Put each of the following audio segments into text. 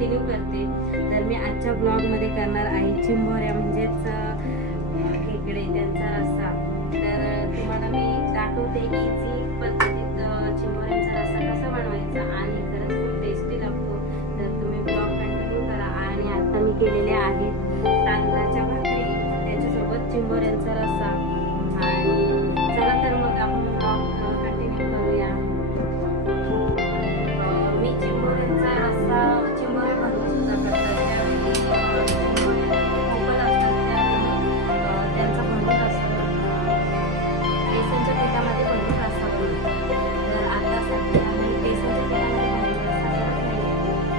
Continue करते. तर मी आजच्या ब्लॉगमध्ये करणार आहे चिंबोऱ्या म्हणजेच खेकडे त्यांचा रस्सा. तर तुम्हाला मी दाखवते इझी पद्धतीत चिंबोऱ्यांचा रस्सा कसा बनवायचा आणि खरंच खूप टेस्टी लागतो. तर तुम्ही ब्लॉग कंटिन्यू करा. आणि आता मी केलेले आहेत तांदळाच्या भाकरी, त्याच्यासोबत चिंबोऱ्यांचा रस्सा. आणि चला तर मग आपण ब्लॉग कंटिन्यू करूया. मी चिंबोऱ्यांचा रस्सा चिंबोऱ्या भरून सुद्धा करतात. त्यांचा भरून रस्सा बेसनच्या पिठामध्ये भरून रस्सा बनवतो. तर आता सध्या मी बेसनच्या पिठामध्ये भरून रस्सा करत नाही.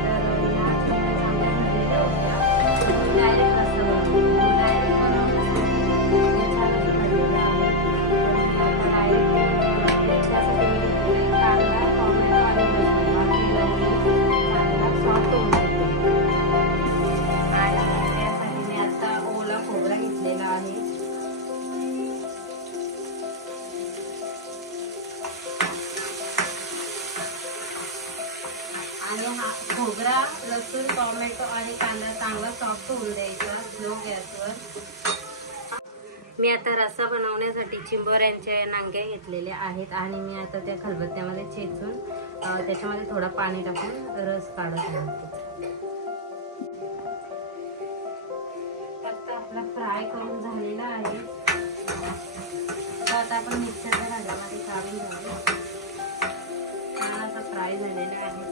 तर या चिंबोऱ्या चांगल्या भरलेल्या होत्या, डायरेक्ट रस्सा बनवतो. डायरेक्ट बनवण्यासाठी छान असं भरलेलं आहे. तर मी आता डायरेक्ट त्यासाठी मी कांदा, टोमॅटो आणि लसूण चांगला सॉफ्ट होऊन घेते. आणि त्यासाठी मी आता ओला खोबरा घेतलेला आहे. आणि हा खोबरा, लसूण, टोमॅटो आणि कांदा चांगला सॉफ्ट होऊन द्यायचा स्लो गॅसवर. मी आता रस्सा बनवण्यासाठी चिंबोऱ्यांच्या नांग्या घेतलेल्या आहेत आणि मी आता त्या खलबत्त्यामध्ये चेचून त्याच्यामध्ये थोडा पाणी टाकून रस काढत राहते. आता आपला फ्राय करून झालेला आहे. आता आपण मिक्सरच्या भांड्यामध्ये काढून घेऊ. छान असा फ्राय झालेला आहे.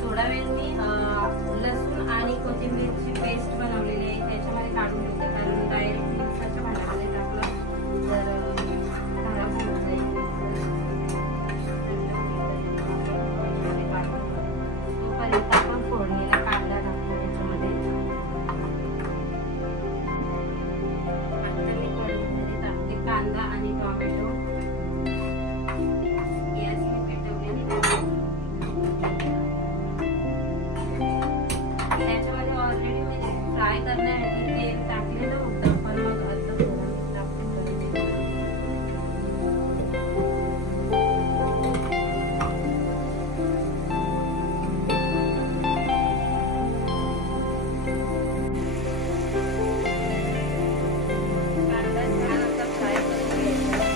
थोडा वेळ मी लसूण आणि कोथिंबीरची पेस्ट बनवलेली आहे त्याच्यामध्ये काढून घेते. कारण डायरेक्ट मिक्सरच्या भांड्यामध्ये टाकलं तर खराब होऊन जाईल. तोपर्यंत आपण फोडणीला कांदा टाकतो त्याच्यामध्ये. आता मी कढईमध्ये टाकते कांदा आणि टोमॅटो. गॅस मी पेटवलेली आहे. त्याच्यामध्ये ऑलरेडी मी फ्राय करण्यासाठी तेल टाकलेलं होतं, पण मग आता थोडं टाकून करते. कांदा छान असा फ्राय करून घ्यायचा.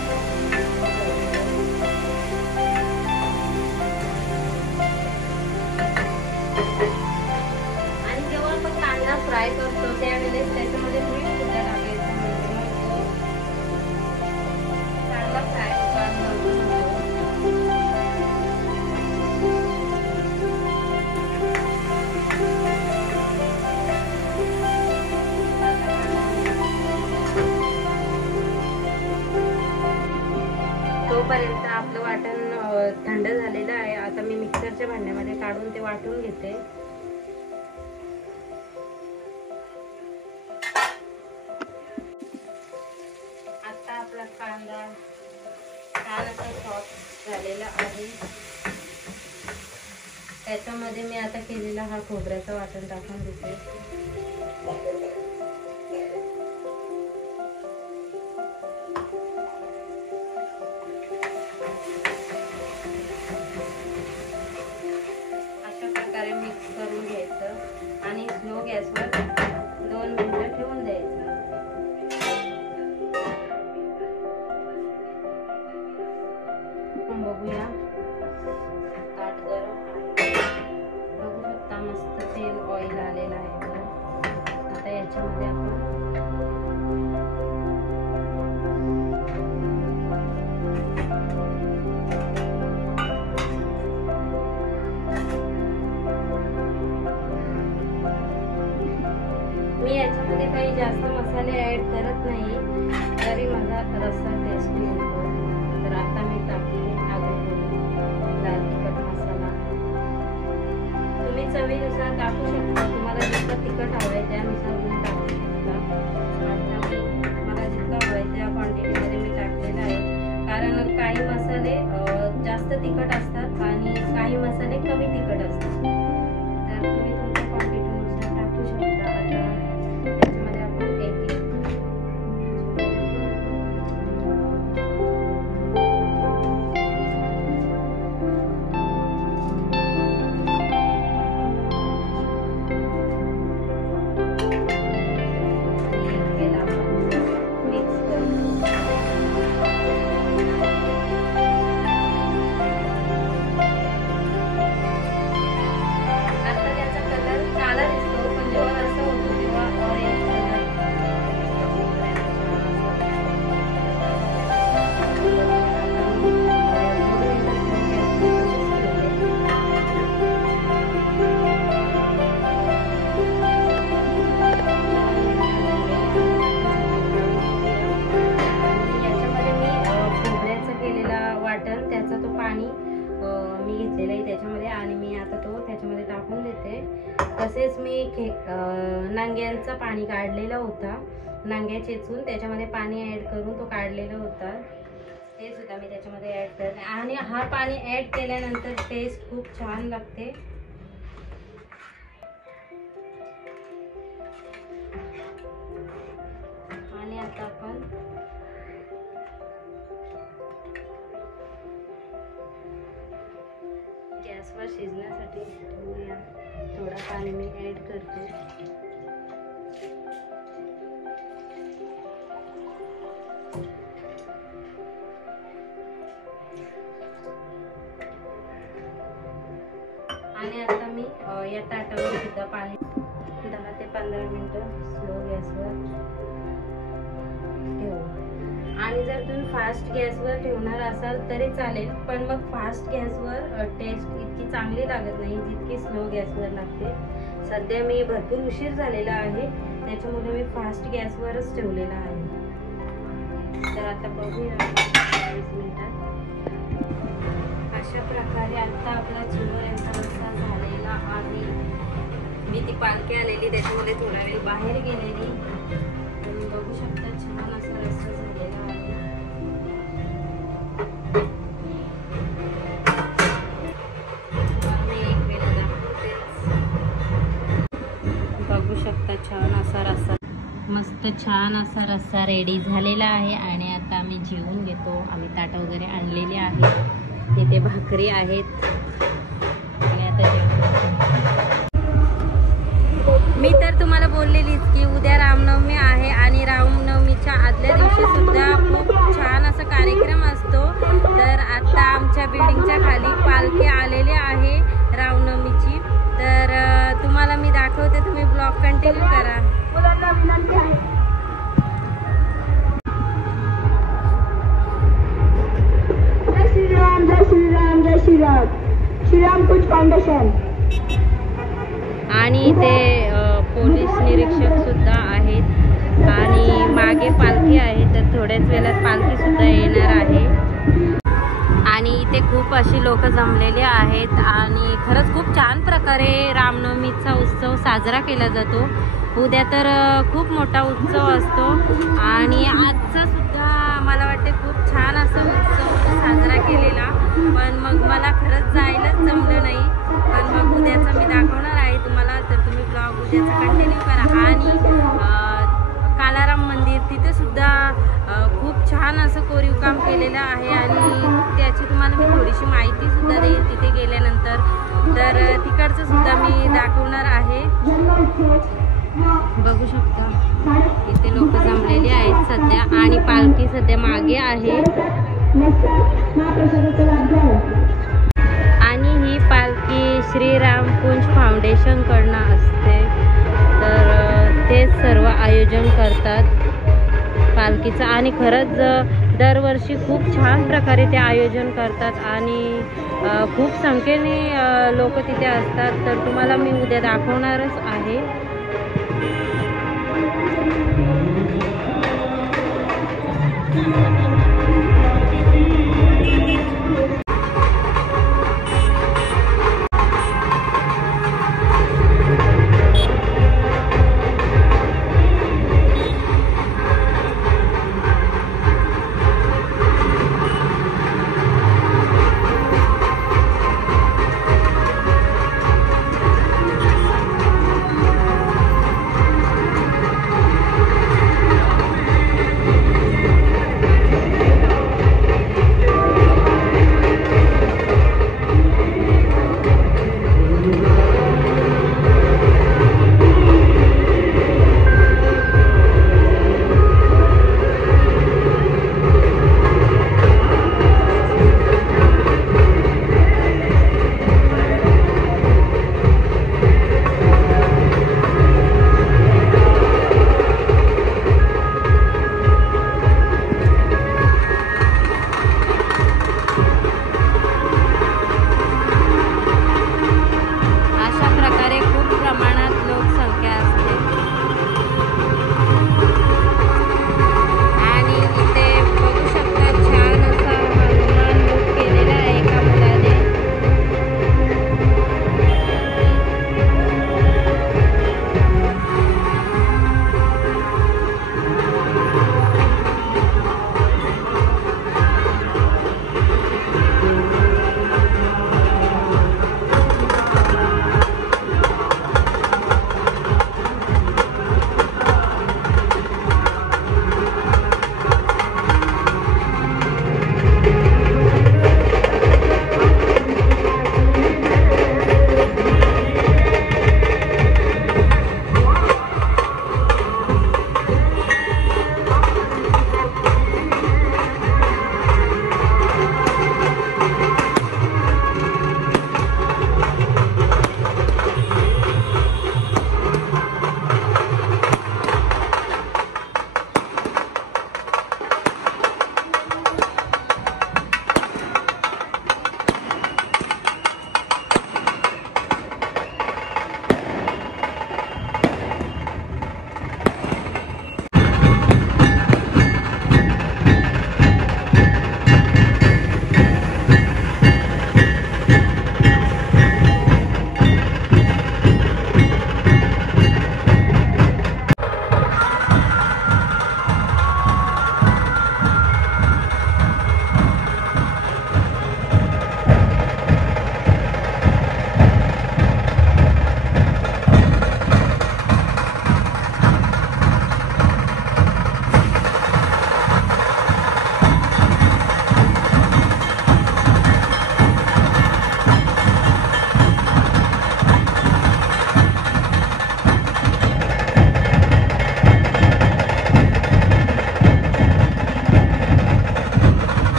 आणि जेव्हा आपण कांदा फ्राय करतो त्यावेळेस त्याच्यामध्ये मीठ सुद्धा टाकायचं. म्हणजे मग चांगला फ्राय होतो. तोपर्यंत आपलं वाटण थंड झालेलं आहे. आता मी मिक्सरच्या भांड्यामध्ये काढून ते वाटून घेते. आता आपला कांदा छान असा सॉफ्ट झालेला आहे. त्याच्यामध्ये मी आता केलेला हा खोबऱ्याचं वाटण टाकून देते. मिक्स करून घ्यायचं आणि स्लो गॅसवर 2 मिनिटं ठेवून द्यायचं. बघूया ताट गरम बघू शकता. मस्त तेल ऑइल आलेलं आहे. आता याच्यामध्ये आपण मी याच्यामध्ये काही जास्त मसाले ऍड करत नाही, तरी माझा रस्सा टेस्टी होतो. तर आता मी टाकते लाल तिखट मसाला. तुम्ही चवीनुसार टाकू शकता. तुम्हाला जितकं तिखट हवं आहे त्यानुसार तुम्ही टाकू शकता. आता मला जितकं हवं आहे त्या क्वांटिटीमध्ये मी टाकलेलं आहे. नांग्यांचं पाणी काढलेला होता, नांग्या चेचून त्याच्यामध्ये पाणी ॲड करून तो काढलेला होता, ते सुद्धा मी त्याच्यामध्ये ॲड करते. आणि हा पाणी ॲड केल्यानंतर टेस्ट खूप छान लागते. आणि आता आपण गॅसवर शिजण्यासाठी थोडा पाणी मी ॲड करते. आणि आता मी या ताटावर सुद्धा पाणी 10 ते 15 मिनिटं स्लो गॅसवर ठेवू. आणि जर तुम्ही फास्ट गॅसवर ठेवणार असाल तरी चालेल, पण मग फास्ट गॅसवर टेस्ट इतकी चांगली लागत नाही जितकी स्लो गॅसवर लागते. सध्या मी भरपूर उशीर झालेला आहे, त्याच्यामुळे मी फास्ट गॅसवरच ठेवलेला आहे. तर आता बघूया 20 मिनिटात. अशा प्रकारे आता आपला चिवड्यांचा रस्सा झालेला आहे. मी ती पालखी आलेली त्याच्यामध्ये थोडा वेळ बाहेर गेलेली, तुम्ही बघू शकता छान असा रस्सा झालेला आहे. मी एक वेळ दाखवतेच. बघू शकता छान असा रस्सा, मस्त छान असा रस्सा रेडी झालेला आहे. आणि आता आम्ही जेवून घेतो. आम्ही ताट वगैरे आणलेले आहे, तिथे भाकरी आहेत आणि आता जेवण. मी तर तुम्हाला बोललेलीच की उद्या रामनवमी आहे आणि रामनवमीच्या आदल्या दिवशी सुद्धा खूप छान असा कार्यक्रम असतो. तर आता आमच्या बिल्डिंगच्या खाली पालखी आलेली आहे रामनवमीची, तर तुम्हाला मी दाखवते, तुम्ही ब्लॉग कंटिन्यू करा. श्रीराम कुंज फाउंडेशन. आणि इथे पोलीस निरीक्षक सुद्धा आहेत आणि मागे पालखी आहे, तर थोड्याच वेळात पालखी सुद्धा येणार आहे. आणि इथे खूप अशी लोक जमलेले आहेत आणि खरंच खूप छान प्रकारे रामनवमीचा उत्सव साजरा केला जातो. उद्या तर खूप मोठा उत्सव असतो आणि आजचा सुद्धा मला वाटते खूप छान असा उत्सव साजरा केलेला. पण मग मला खरंच जायलाच जमलं नाही, पण मग उद्याचं मी दाखवणार आहे तुम्हाला, तर तुम्ही ब्लॉग उद्याचा कंटिन्यू करा. आणि कालाराम मंदिर तिथे सुद्धा खूप छान असं कोरीव काम केलेलं आहे आणि त्याची तुम्हाला मी थोडीशी माहिती सुद्धा देईल तिथे गेल्यानंतर. तर तिकडचं सुद्धा मी दाखवणार आहे. बघू शकता इथे लोक जमलेले आहेत सध्या आणि पालखी सध्या मागे आहे. आणि ही पालखी श्रीराम कुंज फाउंडेशन कडनं असते, तर तेच सर्व आयोजन करतात पालखीचं. आणि खरंच दरवर्षी खूप छान प्रकारे ते आयोजन करतात आणि खूप संख्येने लोक तिथे असतात. तर तुम्हाला मी उद्या दाखवणारच आहे.